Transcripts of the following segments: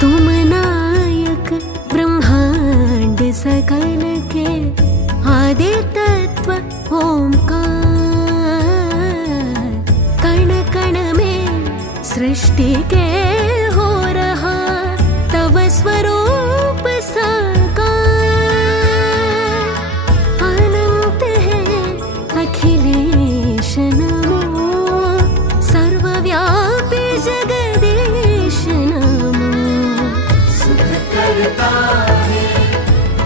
तुम नायक ब्रह्मांड सकल के आदि तत्व ओंकार, कण कण में सृष्टि के हो रहा तव स्वरूप साकार। अनंत है अखिलेश नमो, सर्वव्यापी जगदीश नमो। सुख करता है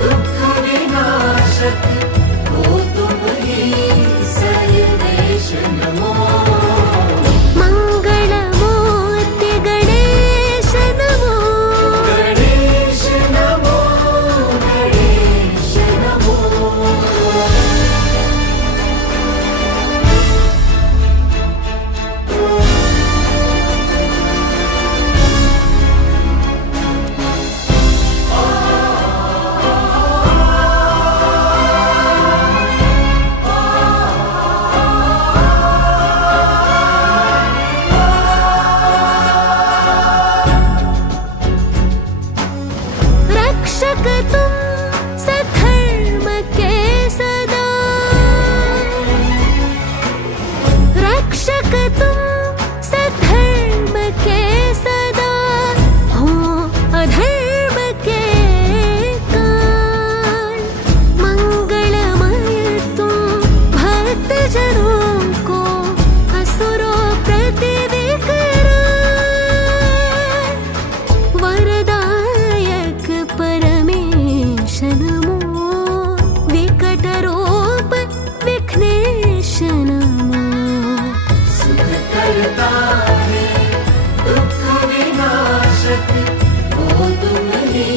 दुख विनाशक, हो तुम ही सर्वेश नमो। मंगलमूर्ति गणेश नमो, गणेश नमो, गणेश नमो। रक्षक तुम सधर्म के सदा, रक्षक तुम सधर्म के सदा, हो अधर्म के काल। मंगलमय तुम भक्त जनों को, असुरों प्रति विकराल। वरदायक परमेश नमो, विकट रूप विघ्नेश नमो। सुख करता है दुख विनाशक, हो तुम ही